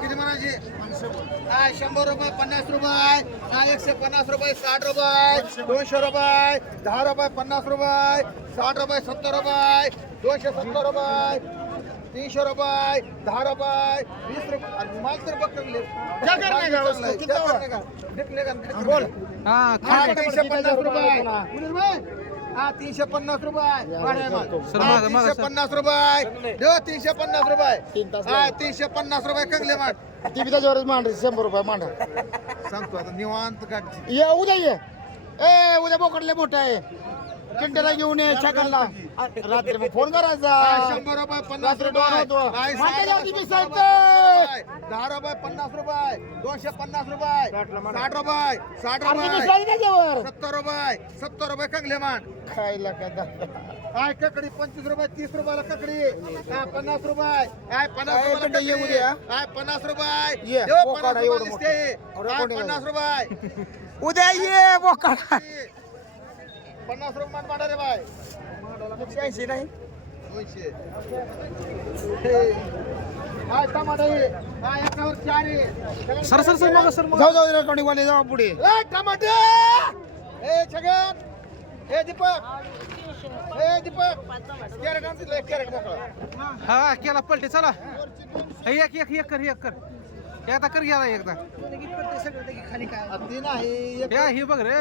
किती म्हणायची? हा शंभर रुपये पन्नास रुपये. हा एकशे पन्नास रुपये साठ रुपये. दोनशे रुपये दहा रुपये पन्नास रुपये. साठ रुपये सत्तर रुपये. दोनशे सत्तर रुपये. तीनशे रुपये दहा रुपये. वीस रुपये. माल तर बघ बोल हा तीनशे पन्नास रुपये. हा तीनशे पन्नास रुपये वाढाय माल. सर, हा, मागं, मागं, तीनशे सर. पन्नास रुपये. देव तीनशे पन्नास रुपये. तीन तास हा तीनशे पन्नास रुपये कंगले माठ ती बी त्याच्यावरच मांड शंभर रुपये मांड सांगतो आता निवांत काढची ये उद्या ये. ए उद्या बोकडले मोठं आहे. चिंटेला घेऊन ये छकनला रात्री मग फोन करायचा. शंभर रुपये पन्नास रात्री रुपये. दोन होतो. हा, मागे साठ जाती रुपये, मी सत्तर सांगतोय. रुपये, दहा रुपये पन्नास रुपये दोनशे पन्नास रुपये साठ रुपये साठ रुपये सत्तर रुपये सत्तर रुपये कंगले मान. खायला काय ककडी पंचवीस रुपये तीस रुपयाला ककडी. काय पन्नास रुपये काय पन्नास रुपयाला इकडे ये उद्या. काय पन्नास रुपये. पन्नास रुपये दिसते. काय पन्नास रुपये. उद्या ये बोकडा. पन्नास रुपये मान माडा रे बाय. ऐंशी नाही. दोनशे हे. सर सर सर मग सर मग. जाऊ जाऊ रेकॉर्डिंग वाले जाऊ पुढे. ए, टमाटर ए छगन! ए दीपक! ए दीपक! कॅरेट आणतील एक कॅरेट मोकळा. हा केला पलटी चला. हे एक एक एक कर एक कर. एकदा कर गेला एकदा. तीन आहे हे बघ रे.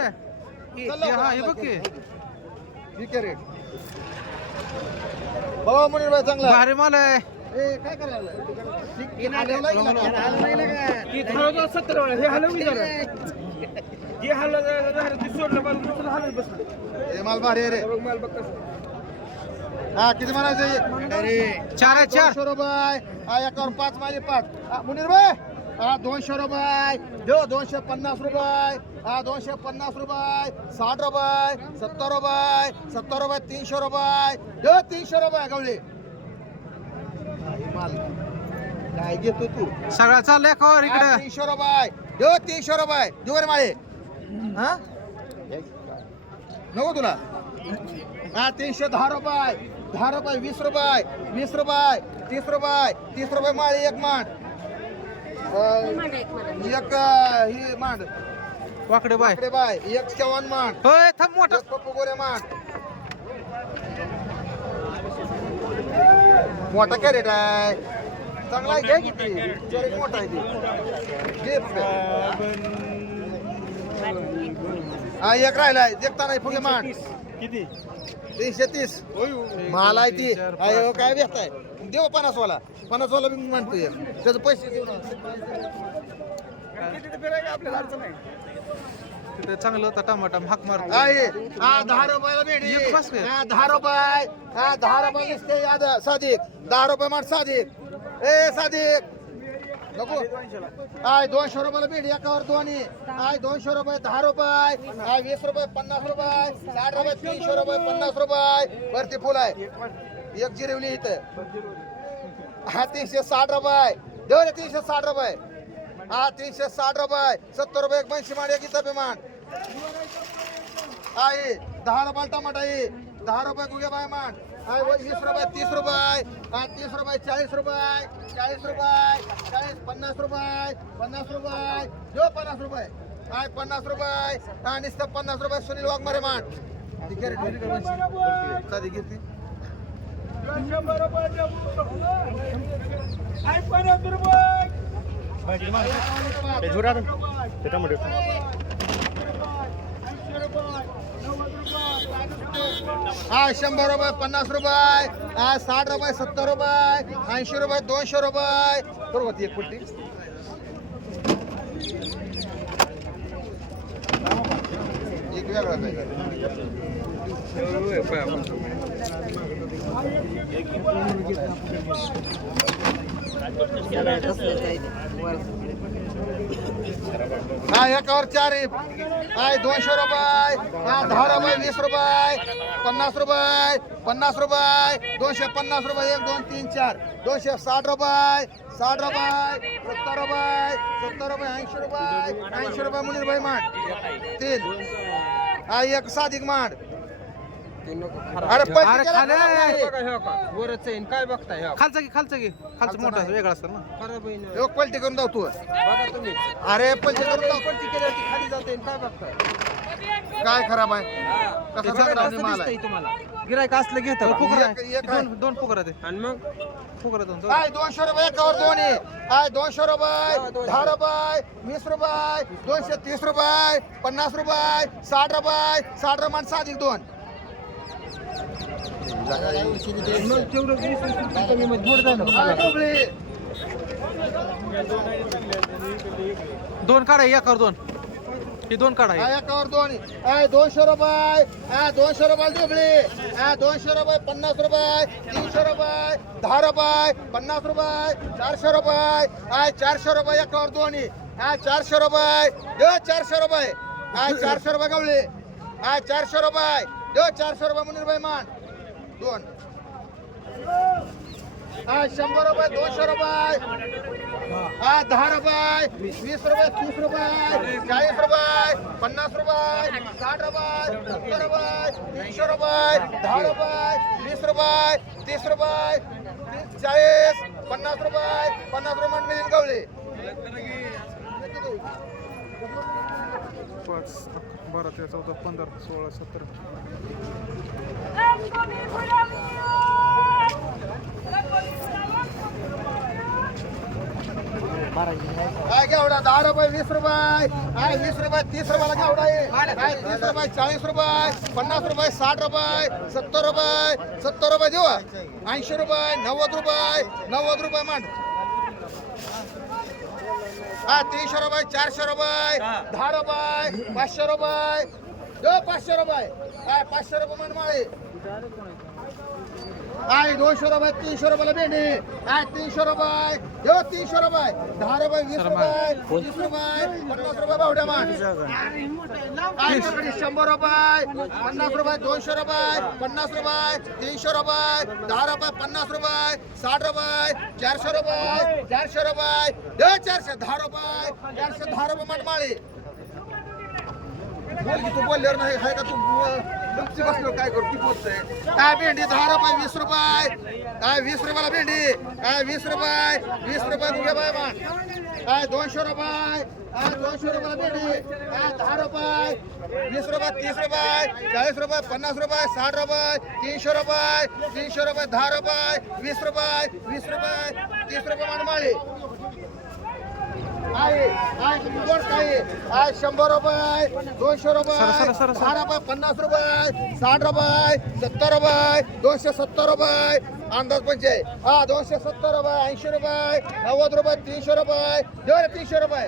हे हा हे बघ की. ही कॅरेट. हो मुनीर भाई चांगला भारी माल आहे. काय करायला हे हे माल भारी आहे रे. हा किती म्हणायचं चार चार. रुपये हा एकावर पाच माली पाच. हा, मुनीर भाई! हा दोनशे रुपये. देऊ दोनशे पन्नास रुपये. हा दोनशे पन्नास रुपये. साठ रुपये सत्तर रुपये सत्तर रुपये तीनशे रुपये. देऊ तीनशे रुपये गवळे. माल काय घेतो तू? सगळा चाललाय कवर इकडे. तीनशे रुपये. देऊ तीनशे रुपये. देऊ रे माळे. हा? नको तुला. हा तीनशे दहा रुपये. दहा रुपये वीस रुपये वीस रुपये तीस रुपये तीस रुपये माळी एक अं, एक ही मांड. वाकडे बाय. इकडे बाय. एक चव्हाण मांड. होय थांब मोठा. एक पप्पू गोरे मांड. मोठा कॅरेट आहे. चांगला आहे घ्या किती? कॅरेट मोठा आहे ते. घे. हा एक राहिलाय देखता नाही फुगे मांड. किती? तीनशे तीस. माल आहे ती. काय व्यस्त आहे देऊ पन्नास वाला पन्नास वाला मी म्हणतो एक. त्याचे पैसे देऊ ना तिथे चांगलं होता टमाटा हाक मारतो आहे. हा दहा रुपयाला भेटी एक बस काय? हा दहा रुपये. हा दहा रुपये दिसते. याद साधिक दहा रुपये माठ साधिक ए साधिक नको. हाय दोनशे रुपयाला भेट एकावर दोन्ही हाय दोनशे रुपये दहा रुपये. हाय वीस रुपये पन्नास रुपये. साठ रुपये तीनशे रुपये पन्नास रुपये. वरती फुल आहे. एक जिरवली इथं हा तीनशे साठ रुपये देऊ रे तीनशे साठ रुपये हा तीनशे साठ रुपये सत्तर रुपये एक बनशी माड एक इथं बेमान आई दहा रुपये टमाटा आई दहा रुपये गुगे बाय मान आई वीस रुपये तीस रुपये हा तीस रुपये चाळीस रुपये चाळीस रुपये चाळीस पन्नास रुपये पन्नास रुपये देऊ पन्नास रुपये आय पन्नास रुपये हा नुसतं पन्नास रुपये सुनील वाघमारे मान कधी कॅरेट घरी हा शंभर रुपये पन्नास रुपये. हा साठ रुपये सत्तर रुपये. ऐंशी रुपये दोनशे रुपये. बरोबर ती एक पट्टी एक वेगळा हा एकावर चार आहे. दोनशे रुपये. हा दहा रुपये वीस रुपये. पन्नास रुपये पन्नास रुपये. दोनशे पन्नास रुपये एक दोन तीन चार. दोनशे साठ रुपये साठ रुपये सत्तर रुपये सत्तर रुपये ऐंशी रुपये ऐंशी रुपये मुनीर भाई माठ तीन. हा एक साधिक माठ अरे पलटी अरे केला खाली. खराब नाही. वरच आहे काय बघताय? खालचं घे खालचं घे. खालचं मोठं. वेगळं असतं ना. खराब आहे. ना. ह्यो पलटी करून जाऊ तू. बघा तुम्ही. अरे पलटी करून जाऊ. खाली जाते काय बघताय? काय खराब आहे? ते कसं जगात खराब असं माल दिसतंय आहे तुम्हाला? गिरायक असलं घेतं? फुकर एक- एक आहे. दोन दोन फुकर आहे आणि मग? फुकर दोन जाऊ. काय दोनशे रुपये एकावर दोन आहे काय दोनशे रुपये? दहा रुपये? वीस रुपये? दोनशे तीस रुपये? पन्नास रुपये? साठ रुपये? साठ रुपये आणि साधिक दोन. दोन काढा एकावर दोन. ही दोन काढा एकावर दोन. दोनशे रुपये. दोनशे रुपये डोबळी दोनशे रुपये पन्नास रुपये. तीनशे रुपये दहा रुपये पन्नास रुपये चारशे रुपये. आय चारशे रुपये एकावर दोन. आहे. चारशे रुपये. चारशे रुपये. आय चारशे रुपये गवळे. आय चारशे रुपये. देव चारशे रुपये मुनीर मान. दोन. हा शंभर रुपये दोनशे रुपये. हा दहा रुपये. वीस रुपये तीस रुपये. चाळीस रुपये. पन्नास रुपये. साठ रुपये. सत्तर रुपये. तीनशे रुपये. दहा रुपये. वीस रुपये. तीस रुपये. तीस चाळीस. पन्नास रुपये. पन्नास रुपये मिळेल गवळे पाच बारा तेरा चौदा पंधरा सोळा सतरा काय घेवडा? दहा रुपये वीस रुपये. काय वीस रुपये तीस रुपयाला घेवडा आहे? काय तीस रुपये चाळीस रुपये पन्नास रुपये साठ रुपये सत्तर रुपये सत्तर रुपये देऊ? ऐंशी रुपये नव्वद रुपये नव्वद रुपये मांड. हा तीनशे रुपये चारशे रुपये दहा रुपये पाचशे रुपये देऊ पाचशे रुपये काय पाचशे रुपये काय दोनशे रुपये तीनशे रुपयाला भेंडी. काय तीनशे रुपये. तीनशे रुपये. दहा रुपये वीस रुपये. रुपये. पन्नास रुपये शंभर रुपये. पन्नास रुपये दोनशे रुपये. पन्नास रुपये तीनशे रुपये. दहा रुपये पन्नास रुपये. साठ रुपये. चारशे रुपये. चारशे रुपये. दे चारशे दहा रुपये. चारशे दहा रुपये मनमाळी बोल की तू बोलल्यावर नाही हाय का तू तुमची बसलो काय करू? ती बोलतोय काय भेंडी? दहा रुपये वीस रुपये. काय वीस रुपयाला भेंडी? काय वीस रुपये? वीस रुपये तुझ्या बाय मान काय दोनशे रुपये? काय दोनशे रुपयाला भेंडी? काय दहा रुपये? वीस रुपये तीस रुपये. चाळीस रुपये पन्नास रुपये साठ रुपये तीनशे रुपये. तीनशे रुपये दहा रुपये. वीस रुपये वीस रुपये तीस रुपये मानमाळी. आहे. आहे काय आहे? आहे शंभर रुपये दोनशे रुपये सर. दहा रुपये पन्नास रुपये साठ रुपये सत्तर रुपये दोनशे सत्तर रुपये अंदाज पंचे हा दोनशे सत्तर रुपये ऐंशी रुपये नव्वद रुपये तीनशे रुपये रे तीनशे रुपये.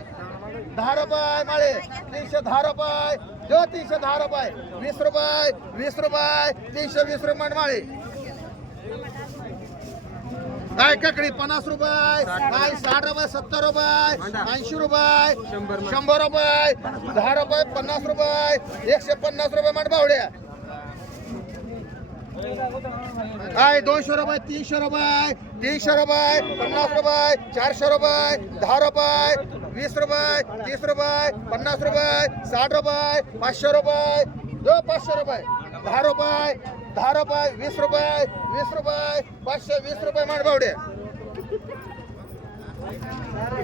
दहा रुपये माळे. तीनशे दहा रुपये देऊ तीनशे दहा रुपये. वीस रुपये वीस रुपये तीनशे वीस रुपये माळे. काय ककडी पन्नास रुपये. काय साठ रुपये सत्तर रुपये. ऐंशी रुपये. शंभर रुपये. दहा रुपये पन्नास रुपये. एकशे पन्नास रुपये मांड बावड्या. काय दोनशे रुपये तीनशे रुपये. तीनशे रुपये पन्नास रुपये चारशे रुपये दहा रुपये वीस रुपये तीस रुपये पन्नास रुपये साठ रुपये पाचशे रुपये. दो पाचशे रुपये. दहा रुपये दहा रुपये वीस रुपये वीस रुपये पाचशे वीस रुपये माडबावडे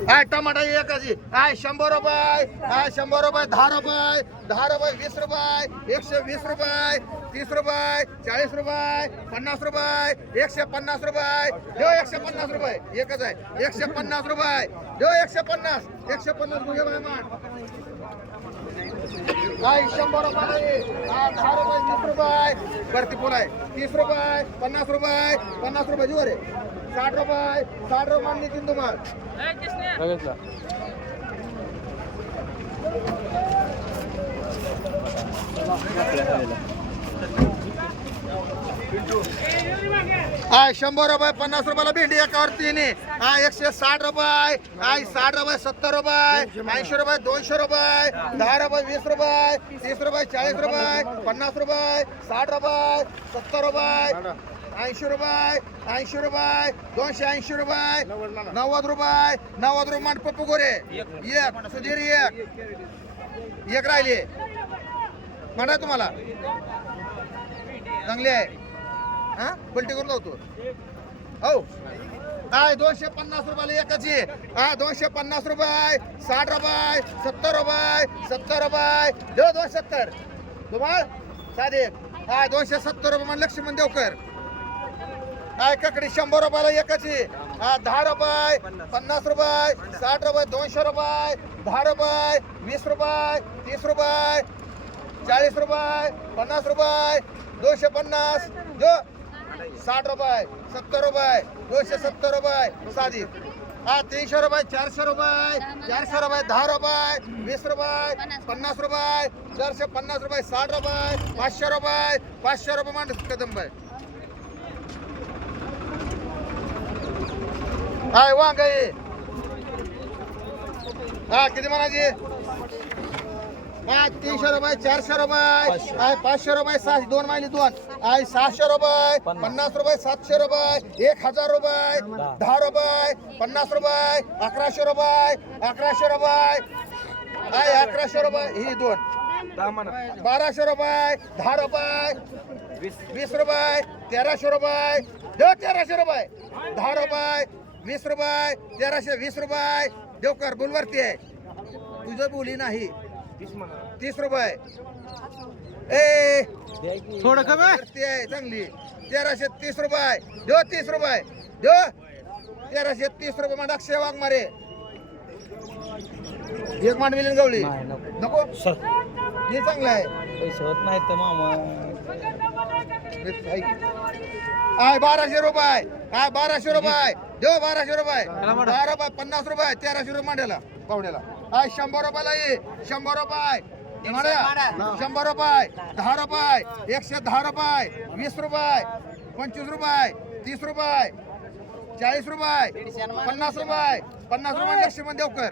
काय टमाटा एकाची काय शंभर रुपये काय शंभर रुपये दहा रुपये दहा रुपये वीस रुपये एकशे वीस रुपये तीस रुपये चाळीस रुपये पन्नास रुपये एकशे पन्नास रुपये. देव एकशे पन्नास रुपये. एकच आहे. एकशे पन्नास रुपये. देव एकशे पन्नास. एकशे पन्नास रुपये काय शंभर रुपये हा, दहा रुपये वीस रुपये. वरती पुन्हा आहे. तीस रुपये पन्नास रुपये पन्नास रुपये जीवर आहे. साठ रुपये साठ रुपये मान तीन तुम्हाला. Gracias. हाय शंभर रुपये, पन्नास रुपयाला भेंडी एकावर तीन. हा एकशे साठ रुपये हाय साठ रुपये, सत्तर रुपये, ऐंशी रुपये, दोनशे रुपये, दहा रुपये, वीस रुपये, तीस रुपये, चाळीस रुपये, पन्नास रुपये, साठ रुपये, सत्तर रुपये, ऐंशी रुपये ऐंशी रुपये, दोनशे ऐंशी रुपये, नव्वद रुपये नव्वद रुपये पप्पू गोरे. एक, सुधीर एक. एक राहिले. म्हणा तुम्हाला. चांगली आहे. हा? पलटी करून लावतो. हो. काय दोनशे पन्नास रुपयाला एकाची हा दोनशे पन्नास रुपये साठ रुपये सत्तर रुपये सत्तर रुपये. देऊ दोनशे सत्तर. तुम्हाला साधे. काय दोनशे सत्तर रुपये मला लक्ष्मण देवकर. काय ककडी शंभर रुपयाला एकाची हा दहा रुपये पन्नास रुपये साठ रुपये दोनशे रुपये दहा रुपये वीस रुपये तीस रुपये चाळीस रुपये पन्नास रुपये दोनशे पन्नास. जो साठ रुपये सत्तर रुपये दोनशे सत्तर रुपये साधी. हा तीनशे रुपये चारशे रुपये चारशे रुपये दहा रुपये वीस रुपये पन्नास रुपये चारशे पन्नास रुपये साठ रुपये पाचशे रुपये पाचशे रुपये मांड कदम बाय हाय वांग. गाई हा किती म्हणायची? हा तीनशे रुपये चारशे रुपये आहे पाचशे रुपये सहाशे दोन माहिली दोन. आहे सहाशे रुपये पन्नास रुपये सातशे रुपये एक हजार रुपये दहा रुपये पन्नास रुपये अकराशे रुपये अकराशे रुपये आहे अकराशे रुपये ही दोन. बाराशे रुपये दहा रुपये वीस रुपये तेराशे रुपये देव तेराशे रुपये. दहा रुपये वीस रुपये तेराशे वीस रुपये. देवकर बोलवरती आहे. तुझं बोली नाही. तीस रुपये. ए थोडं कमी आहे. वरती आहे चांगली. तेराशे तीस रुपये. देव तीस रुपये. देव तेराशे तीस रुपये मा अक्षय वाघ मारे. एक मांड मिळेल गवळी. नको. हे चांगलं आहे. पैसे होत नाहीत तर मामा. आय बाराशे रुपये. काय बाराशे रुपये. देव बाराशे रुपये. दहा रुपये पन्नास रुपये. तेराशे रुपये मांड्याला पावड्याला आय शंभर रुपयाला ये शंभर रुपये. हे. शंभर रुपये दहा रुपये एकशे दहा रुपये वीस रुपये पंचवीस रुपये तीस रुपये चाळीस रुपये पन्नास रुपये पन्नास रुपये लक्ष्मण देवकर.